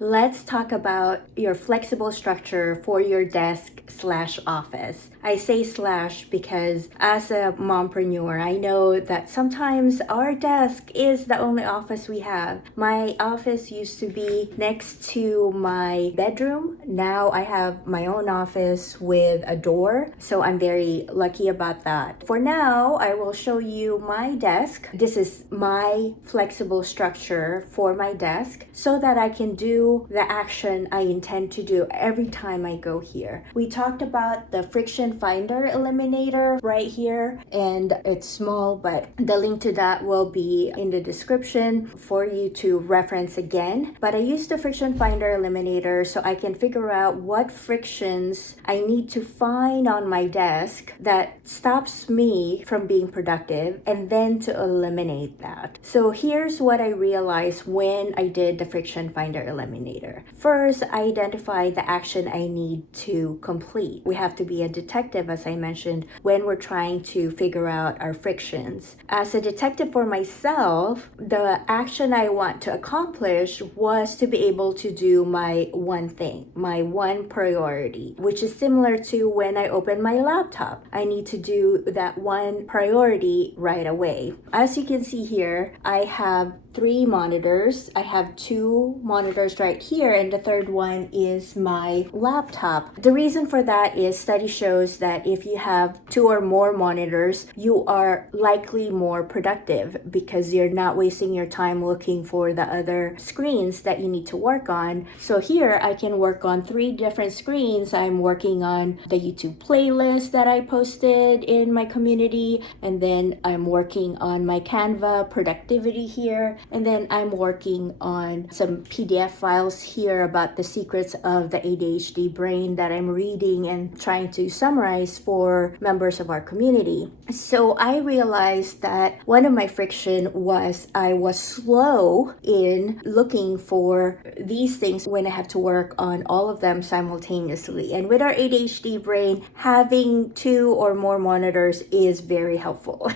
let's talk about your flexible structure for your desk/office. I say slash because as a mompreneur, I know that sometimes our desk is the only office we have. My office used to be next to my bedroom. Now I have my own office with a door, so I'm very lucky about that. For now, I will show you my desk. This is my flexible structure for my desk so that I can do the action I intend to do every time I go here. We talked about the friction finder eliminator right here, and it's small, but the link to that will be in the description for you to reference again. But I use the friction finder eliminator so I can figure out what frictions I need to find on my desk that stops me from being productive, and then to eliminate that. So here's what I realized when I did the friction finder eliminator. First, I identified the action I need to complete. We have to be a detective, as I mentioned, when we're trying to figure out our frictions. As a detective for myself, the action I want to accomplish was to be able to do my one thing, my one priority, which is similar to when I open my laptop. I need to do that one priority right away. As you can see here, I have 3 monitors. I have 2 monitors right here, and the third one is my laptop. The reason for that is study shows that if you have 2 or more monitors, you are likely more productive because you're not wasting your time looking for the other screens that you need to work on. So here I can work on 3 different screens. I'm working on the YouTube playlist that I posted in my community, and then I'm working on my Canva productivity here. And then I'm working on some PDF files here about the secrets of the ADHD brain that I'm reading and trying to summarize for members of our community. So I realized that one of my friction was I was slow in looking for these things when I have to work on all of them simultaneously. And with our ADHD brain, having 2 or more monitors is very helpful.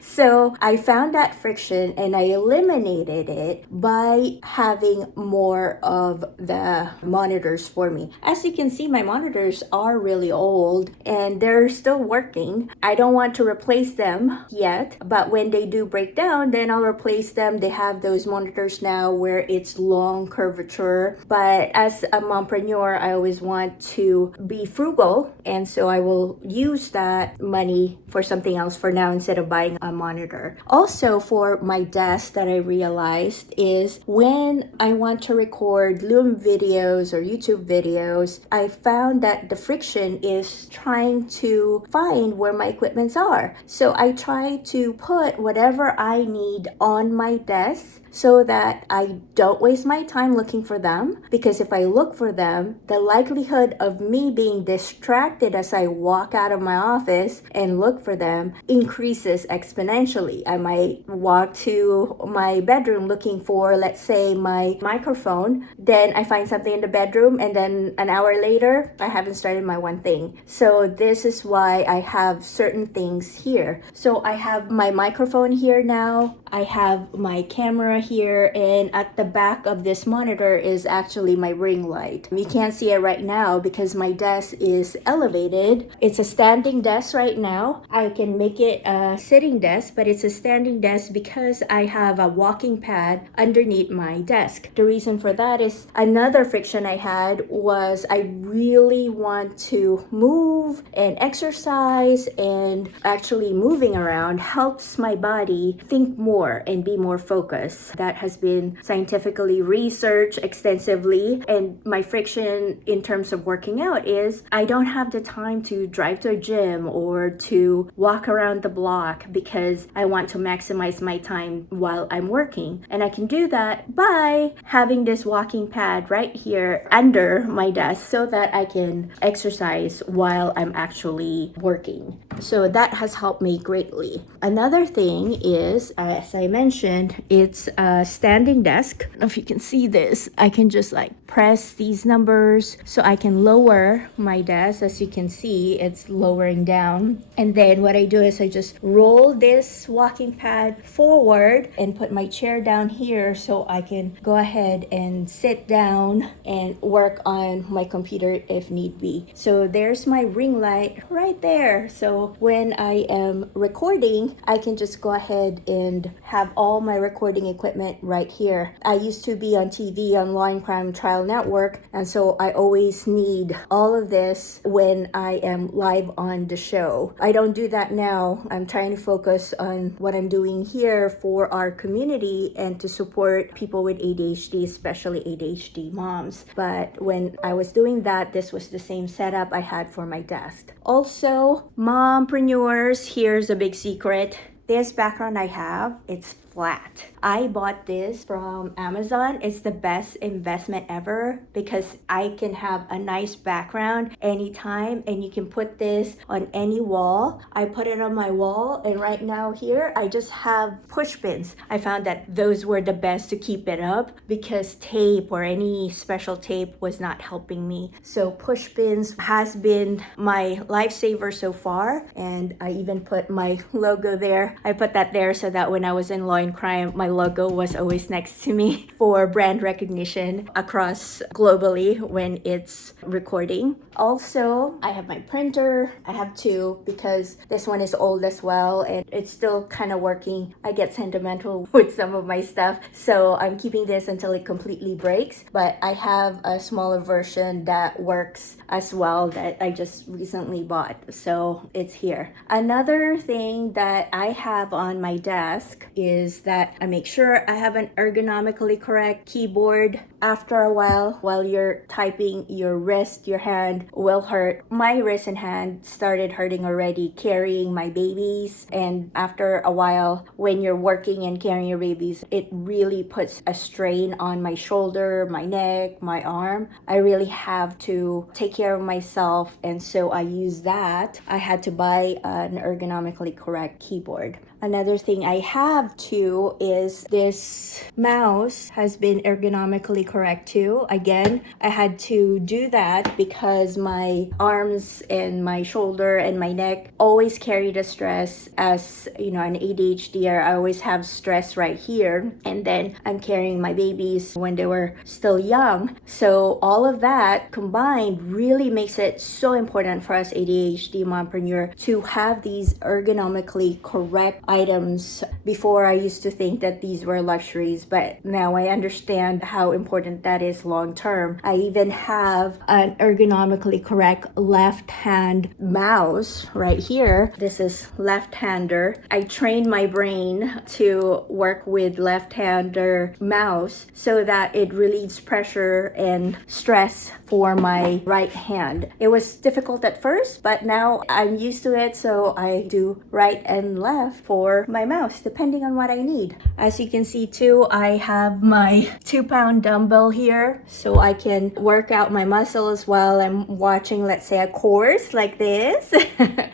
So I found that friction and I eliminated it by having more of the monitors for me. As you can see, my monitors are really old and they're still working. I don't want to replace them yet, but when they do break down, then I'll replace them. They have those monitors now where it's long curvature, but as a mompreneur, I always want to be frugal, and so I will use that money for something else for now instead of buying a monitor. Also, for my desk that I realized is when I want to record Loom videos or YouTube videos, I found that the friction is trying to find where my equipments are. So I try to put whatever I need on my desk so that I don't waste my time looking for them, because if I look for them, the likelihood of me being distracted as I walk out of my office and look for them increases exponentially. I might walk to my bedroom looking for, let's say, my microphone, then I find something in the bedroom, and then an hour later, I haven't started my one thing. So this is why I have certain things here. So I have my microphone here now, I have my camera here, and at the back of this monitor is actually my ring light. You can't see it right now because my desk is elevated. It's a standing desk right now. I can make it a sitting desk, but it's a standing desk because I have a walking pad underneath my desk. The reason for that is another friction I had was I really want to move and exercise, and actually moving around helps my body think more and be more focused. That has been scientifically researched extensively, and my friction in terms of working out is I don't have the time to drive to a gym or to walk around the block because I want to maximize my time while I'm working. And I can do that by having this walking pad right here under my desk so that I can exercise while I'm actually working. So that has helped me greatly. Another thing is, as I mentioned, it's a standing desk. I don't know if you can see this. I can just like press these numbers so I can lower my desk. As you can see, it's lowering down. And then what I do is I just roll this walking pad forward and put my chair down here so I can go ahead and sit down and work on my computer if need be. So there's my ring light right there. So when I am recording, I can just go ahead and have all my recording equipment right here. I used to be on TV on Law and Crime Trial Network, and so I always need all of this when I am live on the show. I don't do that now. I'm trying to focus on what I'm doing here for our community and to support people with ADHD, especially ADHD moms. But when I was doing that, this was the same setup I had for my desk. Also, mompreneurs, here's a big secret. This background I have, it's flat. I bought this from Amazon. It's the best investment ever because I can have a nice background anytime, and you can put this on any wall. I put it on my wall, and right now here I just have push pins. I found that those were the best to keep it up because tape or any special tape was not helping me. So push pins has been my lifesaver so far, and I even put my logo there. I put that there so that when I was in law and crime, my logo was always next to me for brand recognition across globally when it's recording. Also, I have my printer. I have two because this one is old as well and it's still kind of working. I get sentimental with some of my stuff, so I'm keeping this until it completely breaks. But I have a smaller version that works as well that I just recently bought, so it's here. Another thing that I have on my desk is that I make sure I have an ergonomically correct keyboard. After a while you're typing, your wrist, your hand will hurt. My wrist and hand started hurting already carrying my babies, and after a while when you're working and carrying your babies, it really puts a strain on my shoulder, my neck, my arm. I really have to take care of myself, and so I use that. I had to buy an ergonomically correct keyboard. Another thing I have too is this mouse has been ergonomically correct too. Again, I had to do that because my arms and my shoulder and my neck always carry the stress. As you know, an ADHDer, I always have stress right here, and then I'm carrying my babies when they were still young. So all of that combined really makes it so important for us ADHD mompreneur to have these ergonomically correct items. Before I used to think that these were luxuries, but now I understand how important that is long term. I even have an ergonomically correct left hand mouse right here. This is left-hander. I trained my brain to work with left-hander mouse so that it relieves pressure and stress for my right hand. It was difficult at first, but now I'm used to it, so I do right and left for my mouse depending on what I need. As you can see too, I have my 2-pound dumbbell here so I can work out my muscles while I'm watching, let's say, a course like this.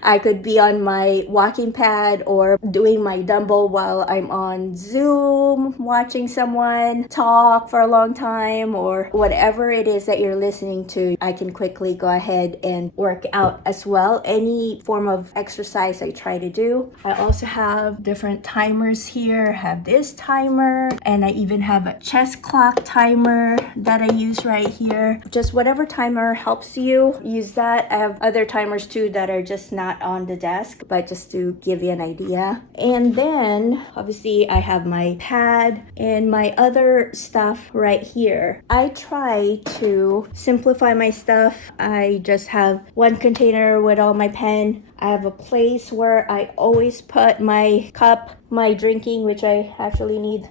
I could be on my walking pad or doing my dumbbell while I'm on Zoom watching someone talk for a long time, or whatever it is that you're listening to. I can quickly go ahead and work out as well. Any form of exercise I try to do. I also have different timers here. I have this timer, and I even have a chest clock timer that I use right here. Just whatever timer helps you, use that. I have other timers too that are just not on the desk, but just to give you an idea. And then obviously I have my pad and my other stuff right here. I try to simplify my stuff. I just have one container with all my pen. I have a place where I always put my cup, my drinking, which I actually need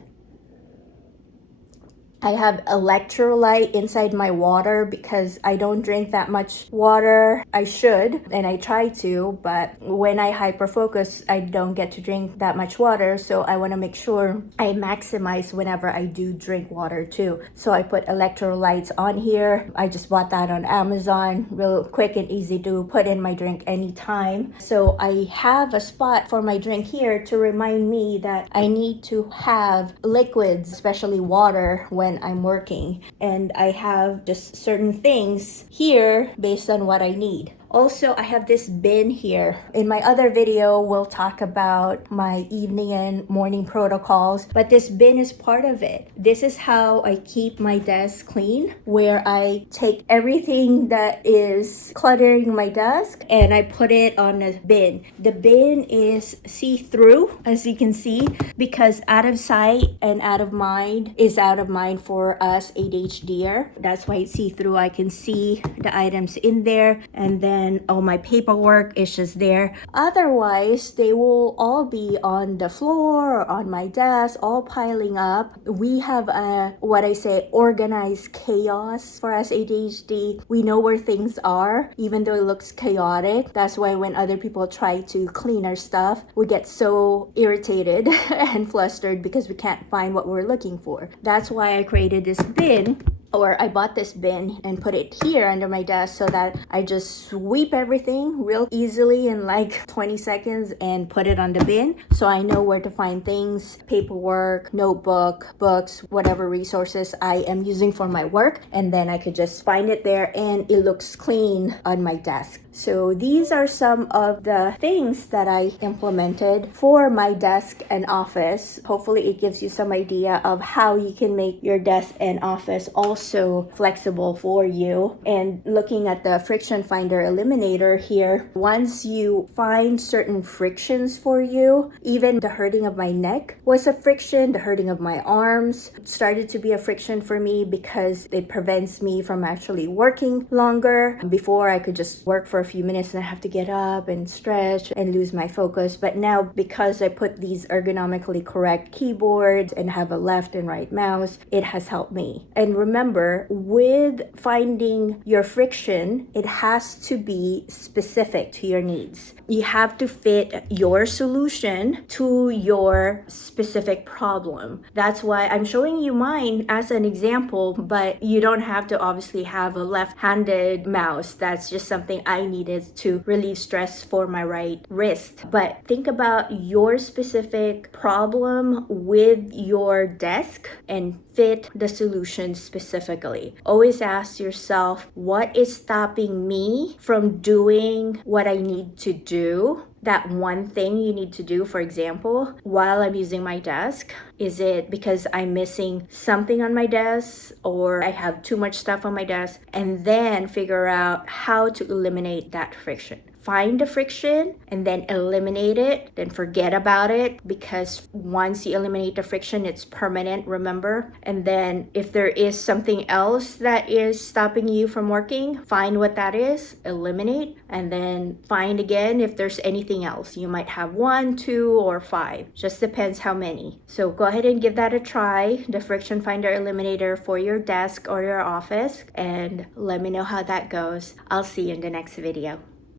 I have electrolyte inside my water because I don't drink that much water. I should, and I try to, but when I hyperfocus, I don't get to drink that much water. So I want to make sure I maximize whenever I do drink water too. So I put electrolytes on here. I just bought that on Amazon, real quick and easy to put in my drink anytime. So I have a spot for my drink here to remind me that I need to have liquids, especially water, when I'm working. And I have just certain things here based on what I need. Also, I have this bin here. In my other video, we'll talk about my evening and morning protocols, but this bin is part of it. This is how I keep my desk clean, where I take everything that is cluttering my desk and I put it on a bin. The bin is see-through, as you can see, because out of sight and out of mind is out of mind for us ADHDer. That's why it's see-through. I can see the items in there, and then all my paperwork is just there. Otherwise, they will all be on the floor or on my desk, all piling up. We have a, what I say, organized chaos for us ADHD. We know where things are, even though it looks chaotic. That's why when other people try to clean our stuff, we get so irritated and flustered because we can't find what we're looking for. That's why I created this bin, or I bought this bin and put it here under my desk so that I just sweep everything real easily in like 20 seconds and put it on the bin. So I know where to find things, paperwork, notebook, books, whatever resources I am using for my work. And then I could just find it there and it looks clean on my desk. So these are some of the things that I implemented for my desk and office. Hopefully it gives you some idea of how you can make your desk and office also flexible for you. And looking at the friction finder eliminator here, once you find certain frictions for you, even the hurting of my neck was a friction, the hurting of my arms started to be a friction for me because it prevents me from actually working longer. Before I could just work for a few minutes and I have to get up and stretch and lose my focus. But now, because I put these ergonomically correct keyboards and have a left and right mouse, it has helped me. And remember, with finding your friction, it has to be specific to your needs. You have to fit your solution to your specific problem. That's why I'm showing you mine as an example, but you don't have to obviously have a left-handed mouse. That's just something I needed to relieve stress for my right wrist. But think about your specific problem with your desk and fit the solution specifically. Always ask yourself, what is stopping me from doing what I need to do? That one thing you need to do, for example, while I'm using my desk. Is it because I'm missing something on my desk or I have too much stuff on my desk? And then figure out how to eliminate that friction. Find the friction and then eliminate it, then forget about it, because once you eliminate the friction, it's permanent, remember? And then if there is something else that is stopping you from working, find what that is, eliminate, and then find again if there's anything else. You might have 1, 2, or 5, just depends how many. So go ahead and give that a try, the friction finder eliminator for your desk or your office, and let me know how that goes. I'll see you in the next video.